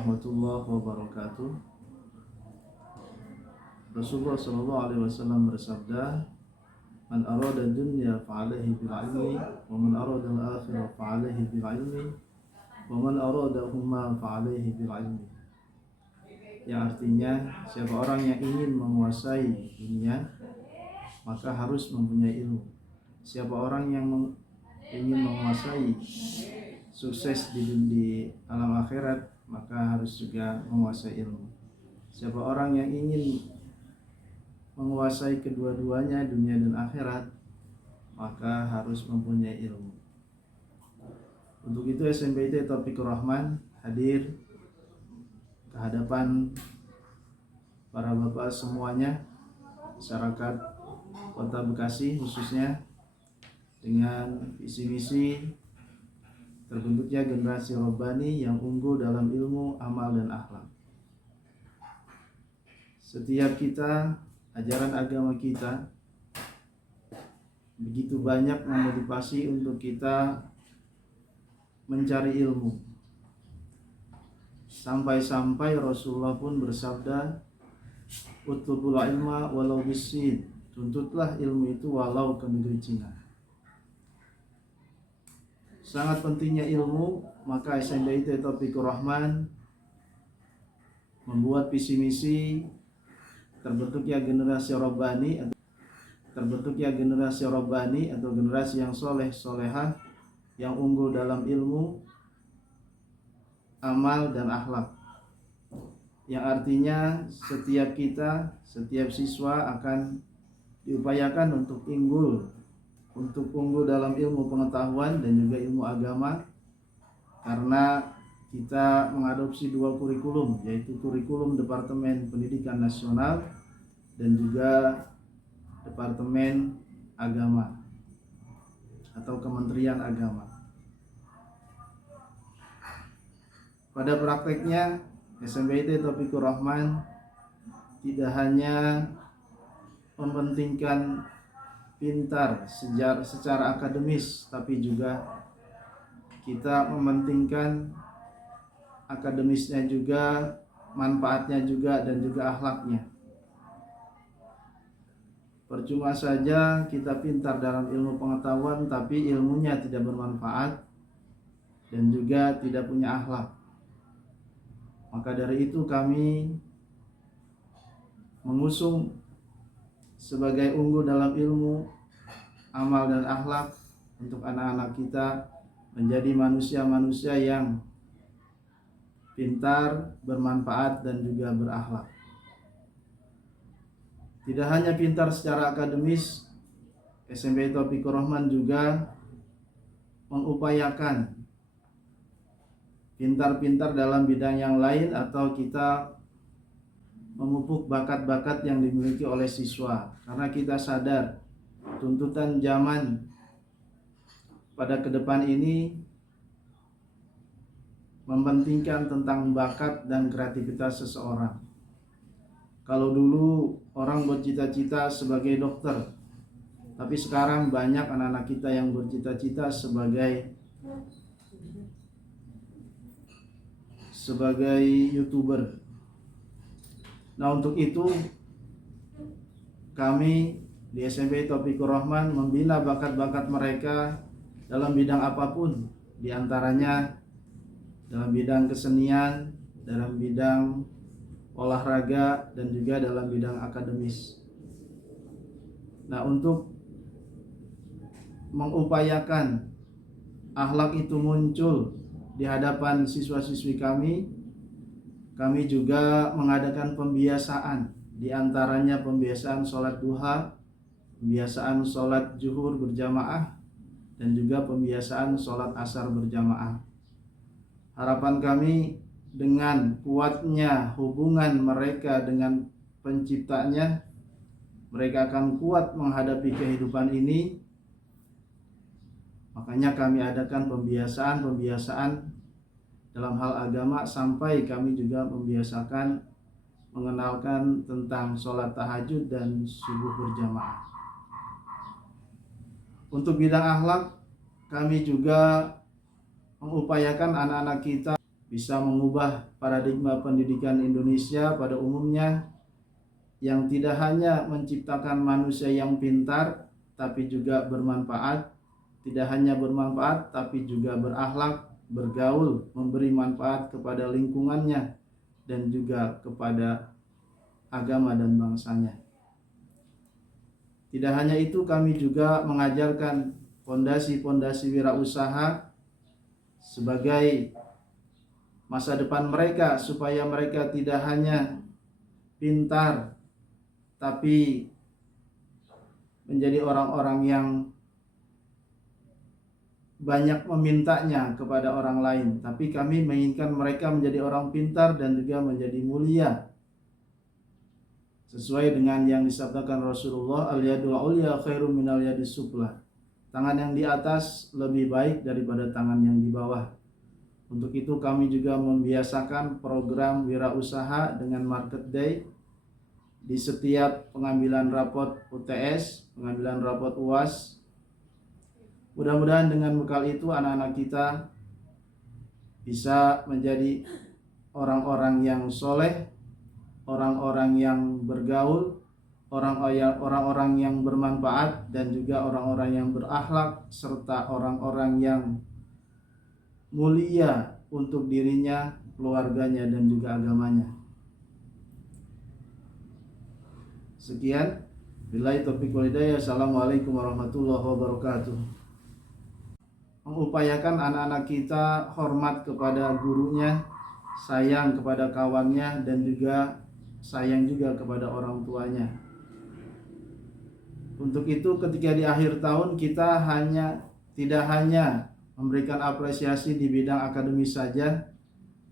warahmatullahi wabarakatuh. Rasulullah sallallahu alaihi wasallam bersabda, "Man arada dunya fa'alaihi bil ilmi, wa man arada al-akhirah fa'alaihi bil ilmi, wa man aradahuma fa'alaihi bil ilmi." Yang artinya, siapa orang yang ingin menguasai dunia, maka harus mempunyai ilmu. Siapa orang yang ingin menguasai sukses di alam akhirat, maka harus juga menguasai ilmu. Siapa orang yang ingin menguasai kedua-duanya, dunia dan akhirat, maka harus mempunyai ilmu. Untuk itu SMPT Taufikur Rahman hadir ke hadapan para bapak semuanya, masyarakat Kota Bekasi khususnya, dengan visi misi terbentuknya generasi Rabbani yang unggul dalam ilmu, amal dan akhlak. Setiap kita, ajaran agama kita begitu banyak memotivasi untuk kita mencari ilmu. Sampai-sampai Rasulullah pun bersabda, "Utlubul ilma walau bisin." Tuntutlah ilmu itu walau ke negeri Cina. Sangat pentingnya ilmu, maka SMPT Taufikur Rahman membuat visi misi terbentuknya generasi Rabbani atau generasi yang soleh solehah, yang unggul dalam ilmu, amal dan akhlak. Yang artinya setiap kita, setiap siswa akan diupayakan untuk unggul dalam ilmu pengetahuan dan juga ilmu agama, karena kita mengadopsi dua kurikulum, yaitu kurikulum Departemen Pendidikan Nasional dan juga Departemen Agama atau Kementerian Agama. Pada prakteknya SMPT Taufikur Rahman tidak hanya mementingkan pintar secara akademis, tapi juga kita mementingkan akademisnya juga, manfaatnya juga, dan juga akhlaknya. Percuma saja kita pintar dalam ilmu pengetahuan tapi ilmunya tidak bermanfaat dan juga tidak punya akhlak. Maka dari itu kami mengusung sebagai unggul dalam ilmu, amal dan akhlak untuk anak-anak kita menjadi manusia-manusia yang pintar, bermanfaat dan juga berakhlak. Tidak hanya pintar secara akademis, SMPT Taufikur Rahman juga mengupayakan pintar-pintar dalam bidang yang lain, atau kita memupuk bakat-bakat yang dimiliki oleh siswa, karena kita sadar tuntutan zaman pada kedepan ini mementingkan tentang bakat dan kreativitas seseorang. Kalau dulu orang bercita-cita sebagai dokter, tapi sekarang banyak anak-anak kita yang bercita-cita sebagai YouTuber. Nah, untuk itu kami di SMP Taufikur Rahman membina bakat-bakat mereka dalam bidang apapun, diantaranya dalam bidang kesenian, dalam bidang olahraga, dan juga dalam bidang akademis. Nah, untuk mengupayakan akhlak itu muncul di hadapan siswa-siswi kami juga mengadakan pembiasaan, diantaranya pembiasaan sholat duha, pembiasaan sholat zuhur berjamaah, dan juga pembiasaan sholat asar berjamaah. Harapan kami dengan kuatnya hubungan mereka dengan penciptanya, mereka akan kuat menghadapi kehidupan ini. Makanya kami adakan pembiasaan dalam hal agama, sampai kami juga membiasakan mengenalkan tentang sholat tahajud dan subuh berjamaah. Untuk bidang akhlak, kami juga mengupayakan anak-anak kita bisa mengubah paradigma pendidikan Indonesia pada umumnya, yang tidak hanya menciptakan manusia yang pintar tapi juga bermanfaat, tidak hanya bermanfaat tapi juga berakhlak, bergaul, memberi manfaat kepada lingkungannya dan juga kepada agama dan bangsanya. Tidak hanya itu, kami juga mengajarkan fondasi-fondasi wirausaha sebagai masa depan mereka, supaya mereka tidak hanya pintar tapi menjadi orang-orang yang banyak memintanya kepada orang lain, tapi kami menginginkan mereka menjadi orang pintar dan juga menjadi mulia, sesuai dengan yang disabdakan Rasulullah, al-yadul ulya khairum minal yadis sufla. Tangan yang di atas lebih baik daripada tangan yang di bawah. Untuk itu kami juga membiasakan program wirausaha dengan market day di setiap pengambilan rapot UTS, pengambilan rapot UAS. Mudah-mudahan dengan bekal itu anak-anak kita bisa menjadi orang-orang yang soleh, orang-orang yang bergaul, orang-orang yang bermanfaat, dan juga orang-orang yang berakhlak, serta orang-orang yang mulia untuk dirinya, keluarganya, dan juga agamanya. Sekian, billahi taufiq wal hidayah. Assalamualaikum warahmatullahi wabarakatuh. Mengupayakan anak-anak kita hormat kepada gurunya, sayang kepada kawannya, dan juga sayang juga kepada orang tuanya. Untuk itu ketika di akhir tahun kita tidak hanya memberikan apresiasi di bidang akademis saja,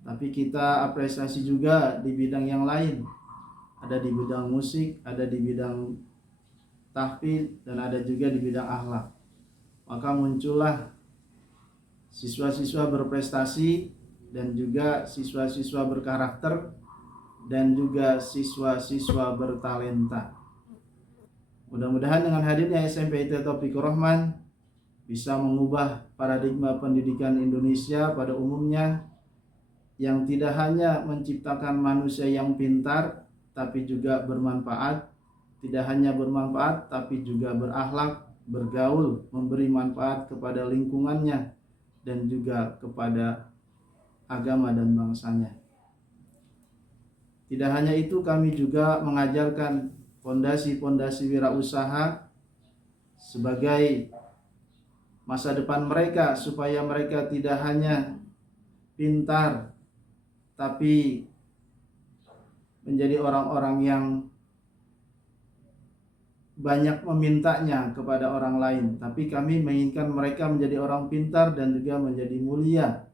tapi kita apresiasi juga di bidang yang lain. Ada di bidang musik, ada di bidang tahfidz, dan ada juga di bidang akhlak. Maka muncullah siswa-siswa berprestasi, dan juga siswa-siswa berkarakter, dan juga siswa-siswa bertalenta. Mudah-mudahan dengan hadirnya SMPIT Taufikur Rahman bisa mengubah paradigma pendidikan Indonesia pada umumnya, yang tidak hanya menciptakan manusia yang pintar tapi juga bermanfaat, tidak hanya bermanfaat tapi juga berakhlak, bergaul, memberi manfaat kepada lingkungannya dan juga kepada agama dan bangsanya. Tidak hanya itu, kami juga mengajarkan fondasi-fondasi wirausaha sebagai masa depan mereka, supaya mereka tidak hanya pintar tapi menjadi orang-orang yang banyak memintanya kepada orang lain, tapi kami menginginkan mereka menjadi orang pintar dan juga menjadi mulia,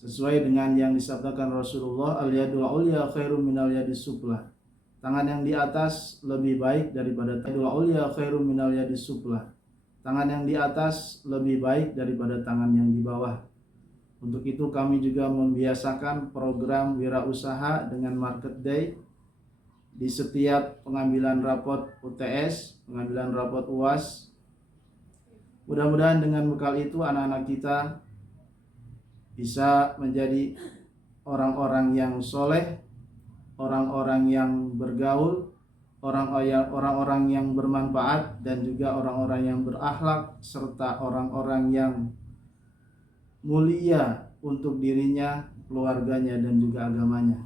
sesuai dengan yang disabdakan Rasulullah, al-yadul ulya khairum minal yadis sufla. Tangan yang di atas lebih baik daripada Tangan yang di atas lebih baik daripada tangan yang di bawah. Untuk itu kami juga membiasakan program wirausaha dengan market day di setiap pengambilan rapot UTS, pengambilan rapot UAS. Mudah-mudahan dengan bekal itu anak-anak kita bisa menjadi orang-orang yang soleh, orang-orang yang bergaul, orang-orang yang bermanfaat, dan juga orang-orang yang berakhlak, serta orang-orang yang mulia untuk dirinya, keluarganya, dan juga agamanya.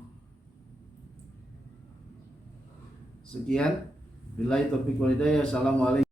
Sekian, billahi taufiq wal hidayah. Assalamualaikum.